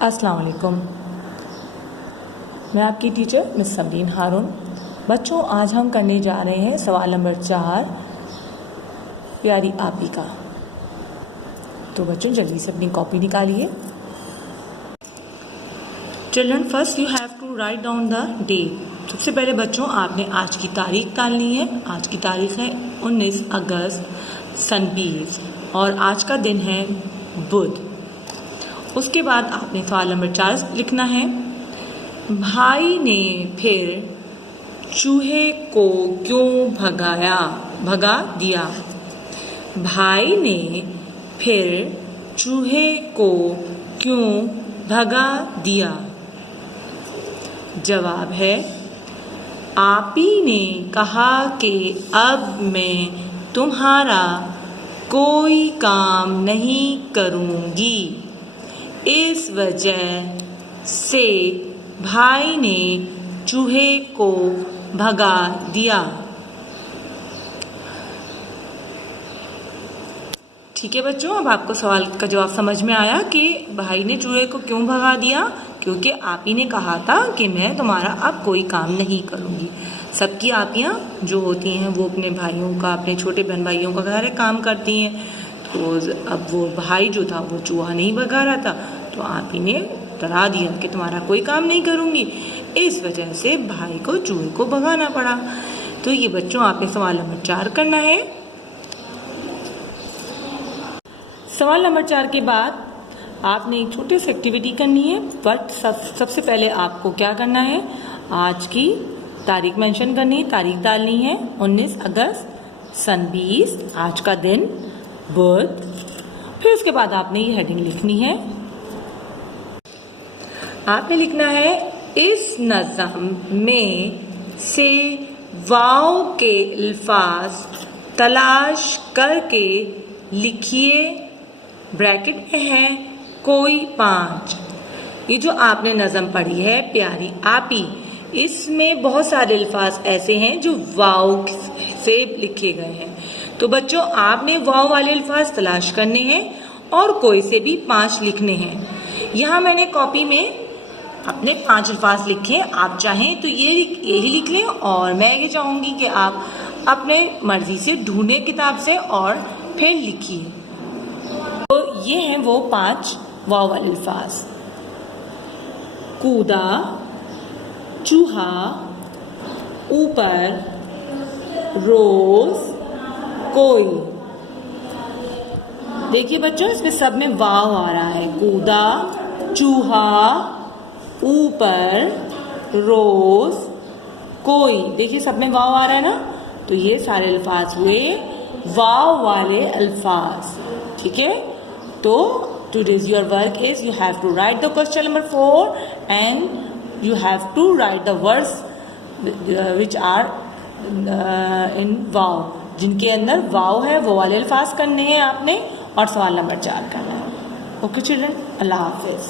अस्सलाम वालेकुम। मैं आपकी टीचर मिस सबरीन हारून। बच्चों, आज हम करने जा रहे हैं सवाल नंबर 4 प्यारी आपी का। तो बच्चों जल्दी से अपनी कॉपी निकालिए। Children, first you have to write down the date. सबसे पहले बच्चों आपने आज की तारीख डालनी है। आज की तारीख है 19 अगस्त सन 20 और आज का दिन है बुध। उसके बाद आपने सवाल नंबर 4 लिखना है। भाई ने फिर चूहे को क्यों भगा दिया? भाई ने फिर चूहे को क्यों भगा दिया? जवाब है, आपी ने कहा कि अब मैं तुम्हारा कोई काम नहीं करूँगी। इस वजह से भाई ने चूहे को भगा दिया। ठीक है बच्चों, अब आपको सवाल का जवाब समझ में आया कि भाई ने चूहे को क्यों भगा दिया? क्योंकि आपी ने कहा था कि मैं तुम्हारा अब कोई काम नहीं करूँगी। सबकी आपियाँ जो होती हैं वो अपने भाइयों का, अपने छोटे बहन भाइयों का सारे काम करती हैं। तो अब वो भाई जो था वो चूहा नहीं भगा रहा था, तो आपी ने डरा दिया कि तुम्हारा कोई काम नहीं करूँगी। इस वजह से भाई को चूहे को भगाना पड़ा। तो ये बच्चों आपने सवाल नंबर 4 करना है। सवाल नंबर 4 के बाद आपने एक छोटी सी एक्टिविटी करनी है। बट सबसे पहले आपको क्या करना है, आज की तारीख मेंशन करनी है। तारीख डालनी है 19 अगस्त सन 20, आज का दिन बुध। फिर उसके बाद आपने ये हेडिंग लिखनी है। आपने लिखना है, इस नज़म में से वाव के अल्फाज तलाश करके लिखिए। ब्रैकेट में है कोई 5। ये जो आपने नज़म पढ़ी है प्यारी आपी, इसमें बहुत सारे अल्फाज ऐसे हैं जो वाव से लिखे गए हैं। तो बच्चों आपने वाव वाले अल्फाज तलाश करने हैं और कोई से भी 5 लिखने हैं। यहाँ मैंने कॉपी में अपने 5 अल्फाज लिखे हैं। आप चाहें तो यही लिख लें, और मैं ये चाहूँगी कि आप अपने मर्जी से ढूंढें किताब से और फिर लिखिए। तो ये हैं वो 5 वाव वाले अल्फाज। कूदा, चूहा, ऊपर, रोज, कोई। देखिए बच्चों इसमें सब में वाव आ रहा है। कूदा, चूहा, ऊपर, रोज, कोई। देखिए सब में वाव आ रहा है ना। तो ये सारे अल्फाज हुए वाव वाले अल्फाज। ठीक है, तो today's your work is you have to write the question number 4 and you have to write the words which are in वाव, जिनके अंदर वाव है वो वाले अल्फाज करने हैं आपने, और सवाल नंबर 4 करना है। ओके चिल्ड्रन, अल्लाह हाफिज।